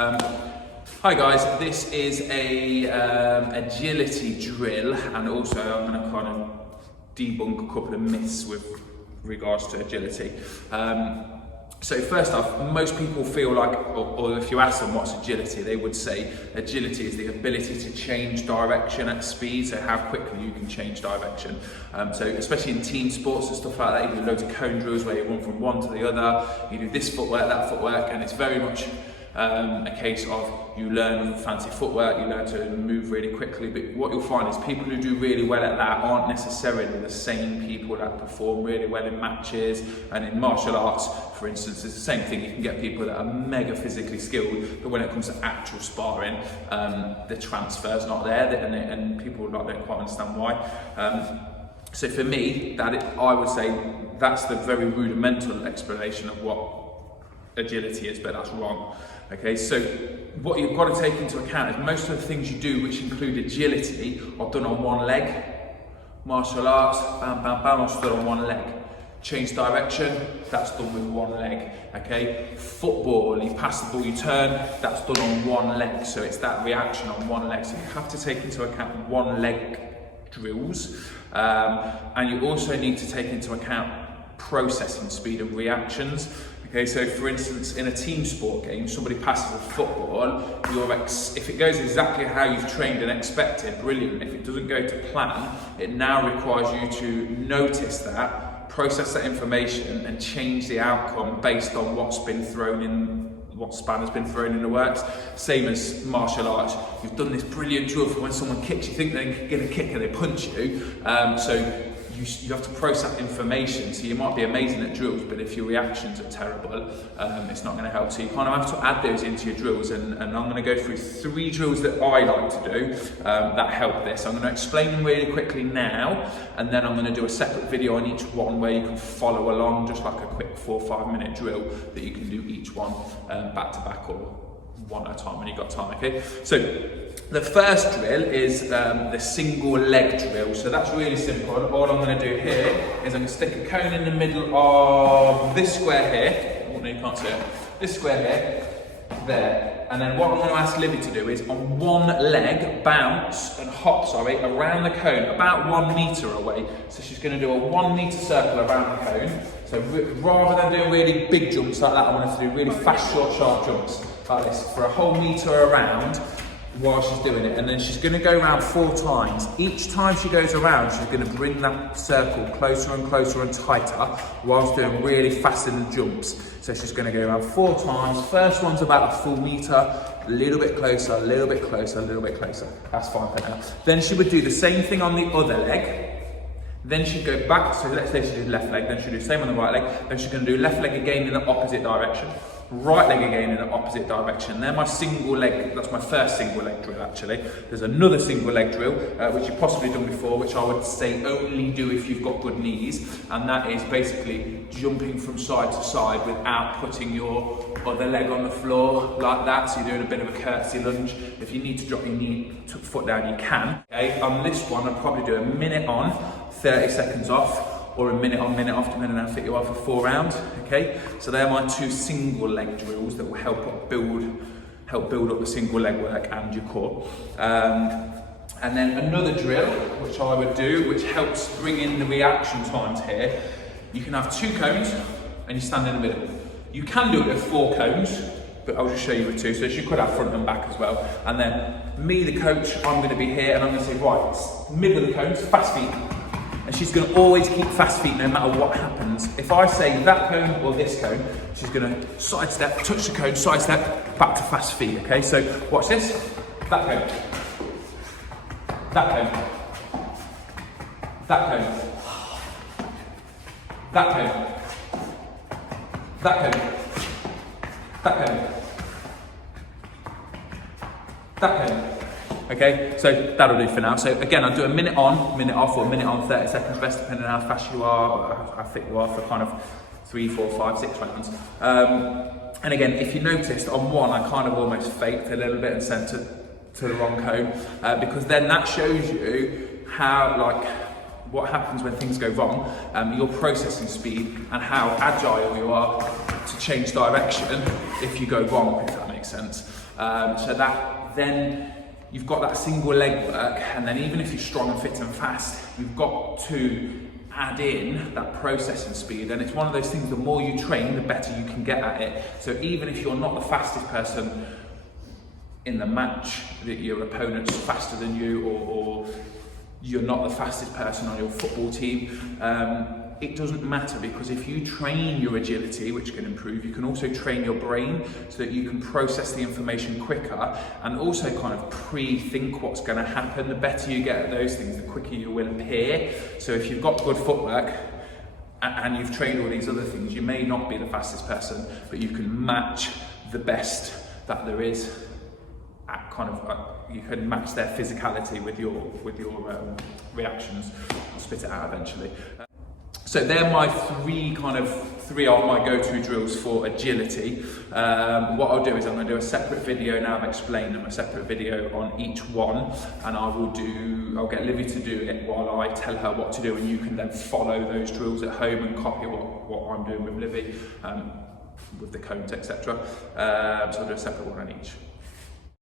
Hi guys, this is a agility drill, and also I'm going to kind of debunk a couple of myths with regards to agility. So first off, most people feel like, or if you ask them what's agility, they would say agility is the ability to change direction at speed, so how quickly you can change direction. So especially in team sports and stuff like that, you do loads of cone drills where you run from one to the other, you do this footwork, that footwork, and it's very much a case of you learn fancy footwork, you learn to move really quickly, but what you'll find is people who do really well at that aren't necessarily the same people that perform really well in matches. And in martial arts, for instance, it's the same thing. You can get people that are mega physically skilled, but when it comes to actual sparring, the transfer's not there, and people don't quite understand why. So for me, I would say that's the very rudimental explanation of what agility is, but that's wrong. Okay, so what you've got to take into account is most of the things you do which include agility are done on one leg. Martial arts, bam, bam, bam, are done on one leg. Change direction, that's done with one leg. Okay, football, you pass the ball, you turn, that's done on one leg. So it's that reaction on one leg. So you have to take into account one leg drills, and you also need to take into account processing speed and reactions. Okay, so for instance, in a team sport game, somebody passes a football, if it goes exactly how you've trained and expected, brilliant. If it doesn't go to plan, it now requires you to notice that, process that information, and change the outcome based on what span has been thrown in the works. Same as martial arts. You've done this brilliant drill for when someone kicks, you think they're going to kick and they punch you. So you have to process information, so you might be amazing at drills, but if your reactions are terrible, it's not going to help. So you kind of have to add those into your drills, and I'm going to go through 3 drills that I like to do that help this. I'm going to explain them really quickly now, and then I'm going to do a separate video on each one where you can follow along, just like a quick 4 or 5 minute drill that you can do each one back to back or one at a time when you've got time. Okay, so the first drill is the single leg drill. So that's really simple. All I'm going to do here is I'm going to stick a cone in the middle of this square here. Oh no, you can't see it. This square here, there. And then what I'm going to ask Libby to do is on one leg bounce and hop, around the cone about 1 meter away. So she's going to do a 1 meter circle around the cone. So rather than doing really big jumps like that, I want her to do really fast, short, sharp jumps like this for a whole meter around while she's doing it. And then she's going to go around 4 times. Each time she goes around, she's going to bring that circle closer and closer and tighter whilst doing really fast in the jumps. So she's going to go around 4 times. First one's about a full meter, a little bit closer, a little bit closer, a little bit closer. That's fine for now. Then she would do the same thing on the other leg. Then she'd go back, so let's say she did left leg, then she'd do the same on the right leg, then she's going to do left leg again in the opposite direction, right leg again in the opposite direction. They're my single leg, that's my first single leg drill actually. There's another single leg drill, which you've possibly done before, which I would say only do if you've got good knees, and that is basically jumping from side to side without putting your other leg on the floor like that, so you're doing a bit of a curtsy lunge. If you need to drop your foot down, you can. Okay, on this one, I'll probably do a minute on, 30 seconds off, or a minute on, minute off, depending on how fit you are for 4 rounds. Okay, so they're my 2 single leg drills that will help build up the single leg work and your core. And then another drill, which I would do, which helps bring in the reaction times here. You can have 2 cones and you stand in the middle. You can do it with 4 cones, but I'll just show you with 2. So she could have front and back as well. And then me, the coach, I'm going to be here and I'm going to say, right, middle of the cones, fast feet. And she's going to always keep fast feet no matter what happens. If I say that cone or this cone, she's going to sidestep, touch the cone, sidestep, back to fast feet. Okay, so watch this. That cone. That cone. That cone. That cone. That cone. That cone. That cone. Okay, so that'll do for now. So again, I'll do a minute on, minute off, or a minute on, 30 seconds rest, depending on how fast you are, or how fit you are for kind of 3, 4, 5, 6 rounds. And again, if you noticed, on one, I kind of almost faked a little bit and sent it to the wrong cone, because then that shows you how, what happens when things go wrong, your processing speed, and how agile you are to change direction if you go wrong, if that makes sense. So that then you've got that single leg work, and then even if you're strong and fit and fast, you've got to add in that processing speed. And it's one of those things, the more you train, the better you can get at it. So even if you're not the fastest person in the match, that your opponent's faster than you, or you're not the fastest person on your football team, it doesn't matter, because if you train your agility, which can improve, you can also train your brain so that you can process the information quicker and also kind of pre-think what's going to happen. The better you get at those things, the quicker you will appear. So if you've got good footwork and you've trained all these other things, you may not be the fastest person, but you can match the best that there is at kind of, you can match their physicality with your reactions. I'll spit it out eventually. So they're my three of my go-to drills for agility. What I'll do is I'm going to do a separate video now. I've explained them, a separate video on each one, and I'll get Livy to do it while I tell her what to do, and you can then follow those drills at home and copy what I'm doing with Livy, with the cones, etc. So I'll do a separate one on each.